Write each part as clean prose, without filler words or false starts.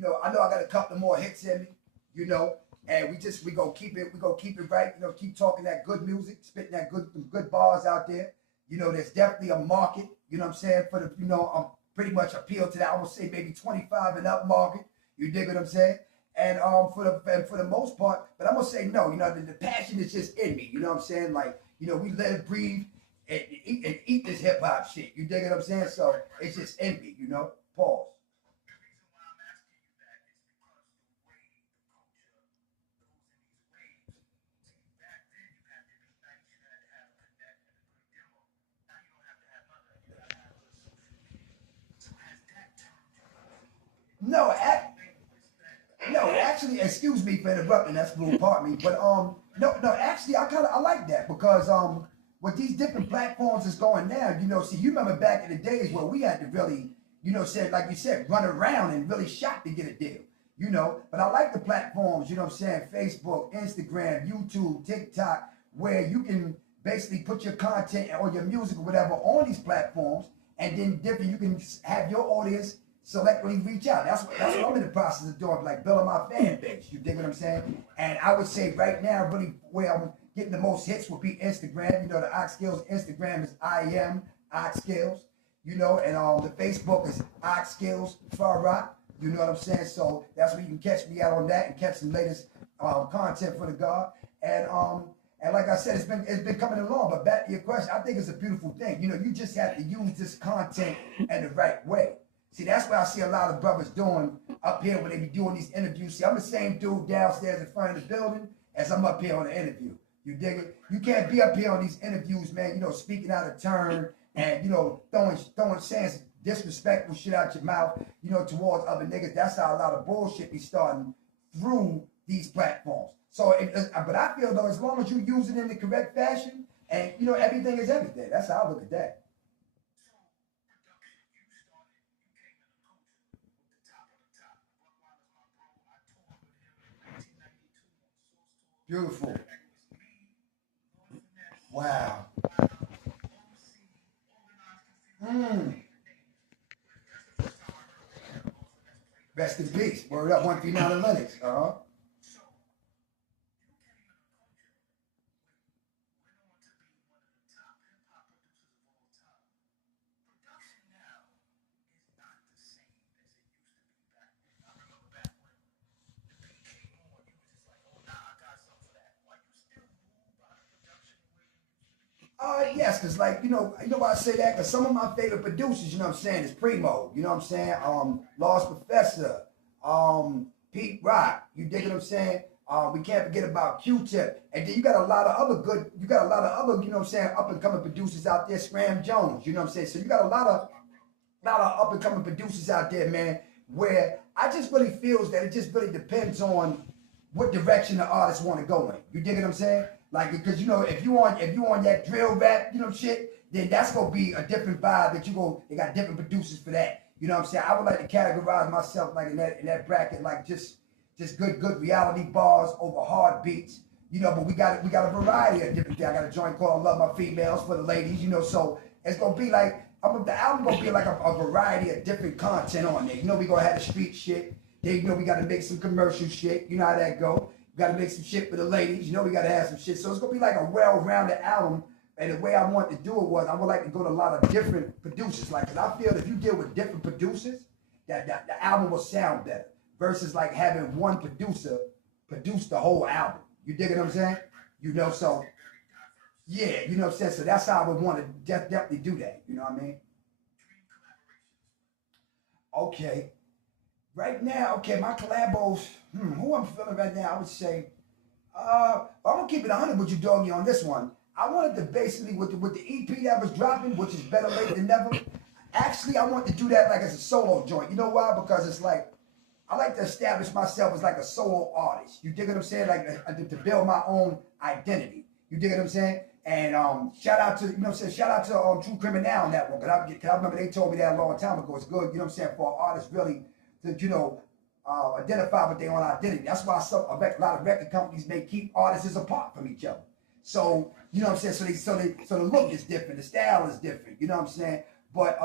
You know, I know I got a couple more hits in me, you know, and we gonna keep it right, you know, keep talking that good music, spitting that good bars out there. You know, there's definitely a market, you know what I'm saying, for the, you know, I'm pretty much appeal to that. I would say maybe 25 and up market. You dig what I'm saying? And for the most part, but I'm gonna say no, you know, the passion is just in me, you know what I'm saying? Like, you know, we let it breathe and eat this hip hop shit. You dig what I'm saying? So it's just in me, you know. Pause. No, no, actually, excuse me for interrupting. That's rude, pardon me. But no, actually, I like that because with these different platforms that's going now, you know, see, you remember back in the days where we had to really, you know, said like you said, run around and really shop to get a deal, you know. But I like the platforms, you know what I'm saying, Facebook, Instagram, YouTube, TikTok, where you can basically put your content or your music or whatever on these platforms, and then different you can have your audience selectively reach out. That's what I'm in the process of doing, like building my fan base. You dig what I'm saying? And I would say right now, really where I'm getting the most hits would be Instagram. You know, the Akskills Instagram is I am Akskills. You know, and the Facebook is Akskills Far Rock. You know what I'm saying? So that's where you can catch me out on that and catch some latest content for the God. And like I said, it's been coming along. But back to your question, I think it's a beautiful thing. You know, you just have to use this content in the right way. See, that's what I see a lot of brothers doing up here when they be doing these interviews. See, I'm the same dude downstairs in front of the building as I'm up here on the interview. You dig it? You can't be up here on these interviews, man, you know, speaking out of turn and, you know, saying disrespectful shit out your mouth, you know, towards other niggas. That's how a lot of bullshit be starting through these platforms. So, but I feel though, as long as you use it in the correct fashion, and, you know, everything is everything. That's how I look at that. Beautiful. Wow. Mm. Rest in peace. Word up, 139 Linux. Uh-huh. Yes, cause like you know why I say that? Cause some of my favorite producers, you know what I'm saying, is Primo. You know what I'm saying? Lost Professor, Pete Rock. You dig what I'm saying? We can't forget about Q-Tip, and then you got a lot of other you know what I'm saying, up and coming producers out there. Scram Jones. You know what I'm saying? So you got a lot of up and coming producers out there, man. Where I just really feels that it just really depends on what direction the artists want to go in. You dig what I'm saying? Like, because you know, if you on that drill rap, you know, shit, then that's gonna be a different vibe that you go. They got different producers for that. You know what I'm saying? I would like to categorize myself like in that bracket, like just good reality bars over hard beats. You know, but we got a variety of different things. I got a joint called "Love My Females" for the ladies. You know, so it's gonna be like the album gonna be like a variety of different content on there. You know, we gonna have the street shit. Then you know we gotta make some commercial shit. You know how that go. We gotta make some shit for the ladies. You know we gotta have some shit. So it's gonna be like a well-rounded album. And the way I want to do it was I would like to go to a lot of different producers. Like, cause I feel if you deal with different producers, that the album will sound better. Versus like having one producer produce the whole album. You dig what I'm saying? You know, so yeah, you know what I'm saying? So that's how I would want to definitely do that. You know what I mean? Okay. Right now, okay, my collabos, who I'm feeling right now, I would say, I'm gonna keep it 100 with you, doggy, on this one. I wanted to basically, with the EP that was dropping, which is better late than never, actually, I want to do that like as a solo joint. You know why? Because it's like, I like to establish myself as like a solo artist. You dig what I'm saying? Like to build my own identity. You dig what I'm saying? And shout out to, you know what I'm saying? Shout out to True Criminal on that one. Cause I remember they told me that a long time ago. It's good, you know what I'm saying, for artists really to, you know, identify with their own identity. That's why a lot of record companies may keep artists apart from each other. So, you know what I'm saying? So the look is different, the style is different, you know what I'm saying? But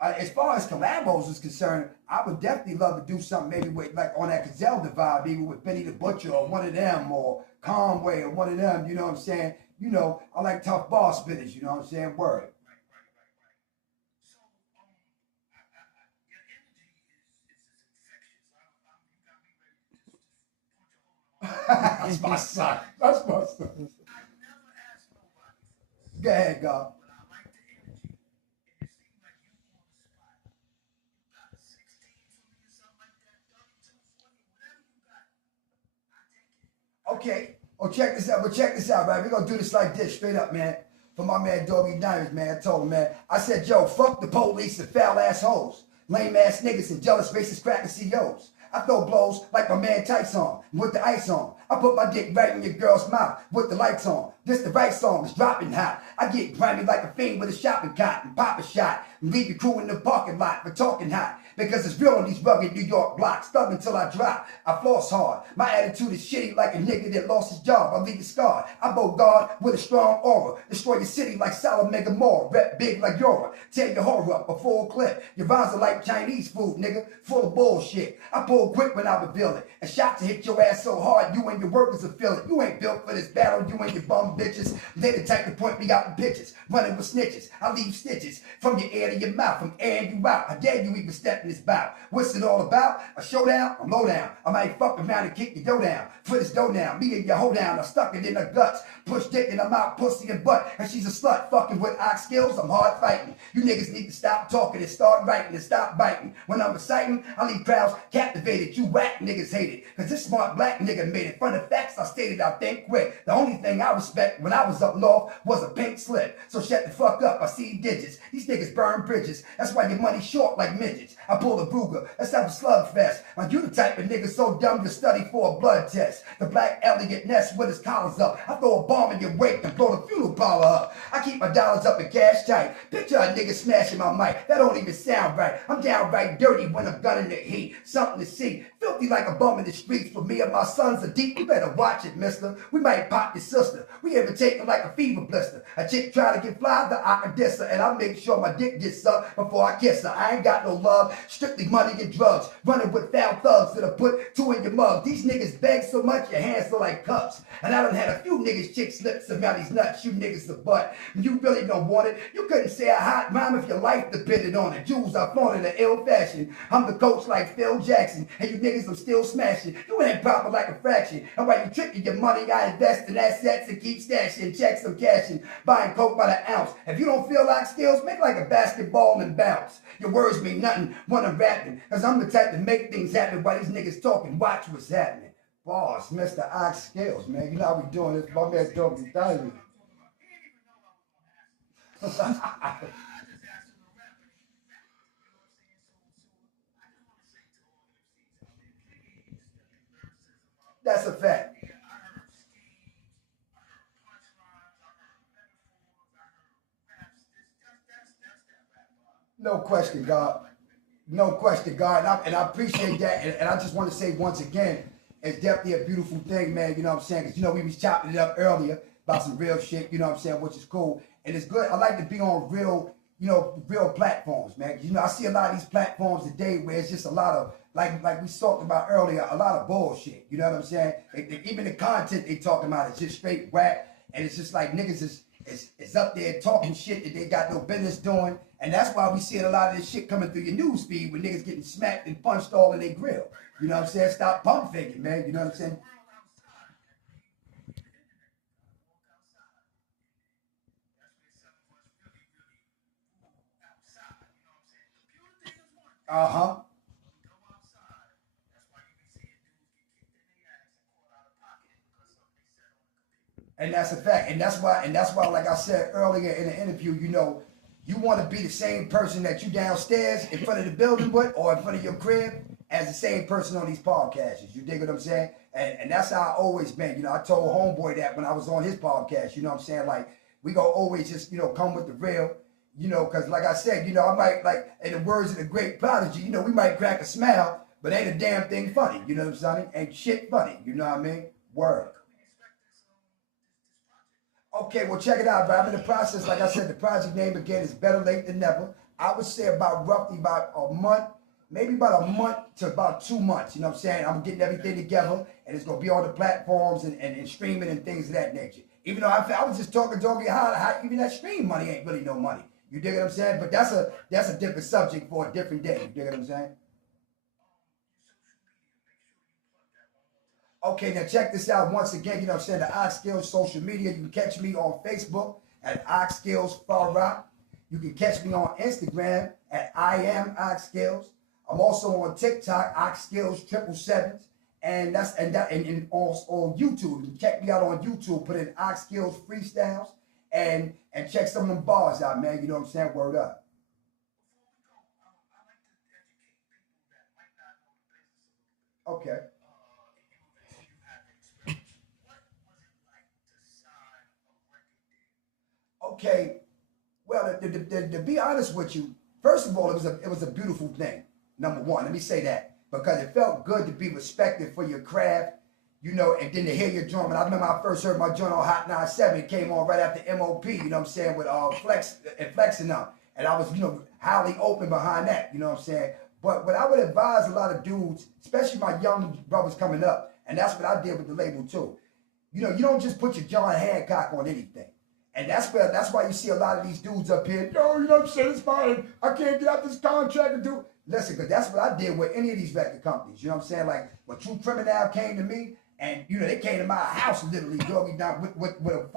As far as collabos is concerned, I would definitely love to do something maybe with like on that Griselda vibe, maybe with Benny the Butcher or one of them or Conway or one of them. You know what I'm saying? You know, I like tough ball spitters. You know what I'm saying? Word. That's my son. That's my son. Go ahead, God. Okay. Oh, check this out. But check this out, man. We're gonna do this like this, straight up, man. For my man Doggie Diamonds, man. I told him, man. I said, Joe, fuck the police and foul ass hoes. Lame ass niggas and jealous racist cracker CEOs. I throw blows like my man Tyson with the ice on. I put my dick right in your girl's mouth with the lights on. This the right song, it's dropping hot. I get grimy like a fiend with a shopping cart and pop a shot and leave your crew in the parking lot for talking hot. Because it's real on these rugged New York blocks. Thug until I drop. I floss hard. My attitude is shitty like a nigga that lost his job. I leave it scarred. I bow guard with a strong aura. Destroy your city like Solomon Gomorrah. Rep big like Yora. Tear your horror up a full clip. Your rhymes are like Chinese food, nigga. Full of bullshit. I pull quick when I reveal it. A shot to hit your ass so hard you and your workers will feel it. You ain't built for this battle. You and your bum bitches. They the type to point me out in pitches. Running with snitches. I leave stitches from your ear to your mouth. I'm airing you out. I dare you even step in this bout. What's it all about? A showdown? I'm low down. I might fuck around and kick your dough down. Put this dough down. Me and your hoe down. I stuck it in her guts. Push dick and I'm out pussy and butt. And she's a slut. Fucking with Akskills. I'm hard fighting. You niggas need to stop talking and start writing and stop biting. When I'm reciting, I leave crowds captivated. You whack niggas hate it. Cause this smart black nigga made it. Front of facts I stated I think quick. The only thing I respect when I was up north was a pink slip. So shut the fuck up. I see digits. These niggas burn bridges. That's why your money's short like midgets. I pull a Ruger. Let's have a slugfest. Like you the type of nigga so dumb to study for a blood test. The black Elliot Ness with his collars up. I throw a bomb in your wake and blow the funeral parlor up. I keep my dollars up in cash tight. Picture a nigga smashing my mic. That don't even sound right. I'm downright dirty when I'm gunning the heat. Something to see. Filthy like a bum in the streets. For me and my sons are deep. You better watch it, mister. We might pop your sister. We ever take her like a fever blister. A chick try to get fly, the I can diss her. And I make sure my dick gets sucked before I kiss her. I ain't got no love. Strictly money and drugs. Running with foul thugs that'll put two in your mug. These niggas beg so much your hands feel like cups. And I done had a few niggas chicks lips around these nuts. You niggas the butt. You really don't want it. You couldn't say a hot rhyme if your life depended on it. Jewels I flaunt in an ill fashion. I'm the coach like Phil Jackson. And you niggas I'm still smashing. You ain't proper like a fraction. And while you tricking your money, I invest in assets and keep stashing. Checks I'm cashing. Buying coke by the ounce. If you don't feel like skills, make like a basketball and bounce. Your words mean nothing when I'm rapping. Cause I'm the type to make things happen while these niggas talking. Watch what's happening. Boss, Mr. Akskills, man. You know how we doing this. My man Doggie Diamonds. That's a fact. No question, God. No question, God. And I appreciate that. And I just want to say once again, it's definitely a beautiful thing, man. You know what I'm saying? Because, you know, we was chopping it up earlier about some real shit, you know what I'm saying, which is cool. And it's good. I like to be on real, you know, real platforms, man. You know, I see a lot of these platforms today where it's just a lot of, like we talked about earlier, a lot of bullshit. You know what I'm saying? Even the content they talking about is just straight whack. And it's just like niggas is up there talking shit that they got no business doing. And that's why we seeing a lot of this shit coming through your news feed when niggas getting smacked and punched all in their grill. You know what I'm saying? Stop pump faking, man. You know what I'm saying? Uh-huh. And that's a fact. And that's why, like I said earlier in the interview, you know, you want to be the same person that you downstairs in front of the building with or in front of your crib as the same person on these podcasts. You dig what I'm saying? And that's how I always been. You know, I told Homeboy that when I was on his podcast, you know what I'm saying? Like, we gonna always just, you know, come with the real, you know, because like I said, you know, I might, like, in the words of the great prodigy, you know, we might crack a smile, but ain't a damn thing funny. You know what I'm saying? Ain't shit funny. You know what I mean? Word. Okay, well, check it out, bro. I'm in the process. Like I said, the project name again is Better Late Than Never. I would say about roughly about a month, maybe about a month to about 2 months. You know what I'm saying? I'm getting everything together, and it's gonna be on the platforms and streaming and things of that nature. Even though I was just talking to you how even that stream money ain't really no money. You dig what I'm saying? But that's a different subject for a different day. You dig what I'm saying? Okay, now check this out once again. You know what I'm saying? The Akskills social media. You can catch me on Facebook at Akskills Farah. You can catch me on Instagram at I am Akskills. I'm also on TikTok, Akskills 777s. And on YouTube. You can check me out on YouTube. Put in Akskills Freestyles and check some of them bars out, man. You know what I'm saying? Word up. Okay. Okay. Well, to be honest with you, first of all, it was a beautiful thing. Number one, let me say that because it felt good to be respected for your craft, you know, and then to hear your drum. And I remember I first heard my joint on Hot 97. It came on right after MOP, you know what I'm saying, with Flex and them. And I was, highly open behind that, you know what I'm saying. But what I would advise a lot of dudes, especially my young brothers coming up, and that's what I did with the label too. You don't just put your John Hancock on anything. And that's why you see a lot of these dudes up here, yo, you know what I'm saying, it's fine. I can't get out this contract and do. Listen, because that's what I did with any of these record companies. You know what I'm saying? Like when True Criminal came to me, and they came to my house literally, drug me down with a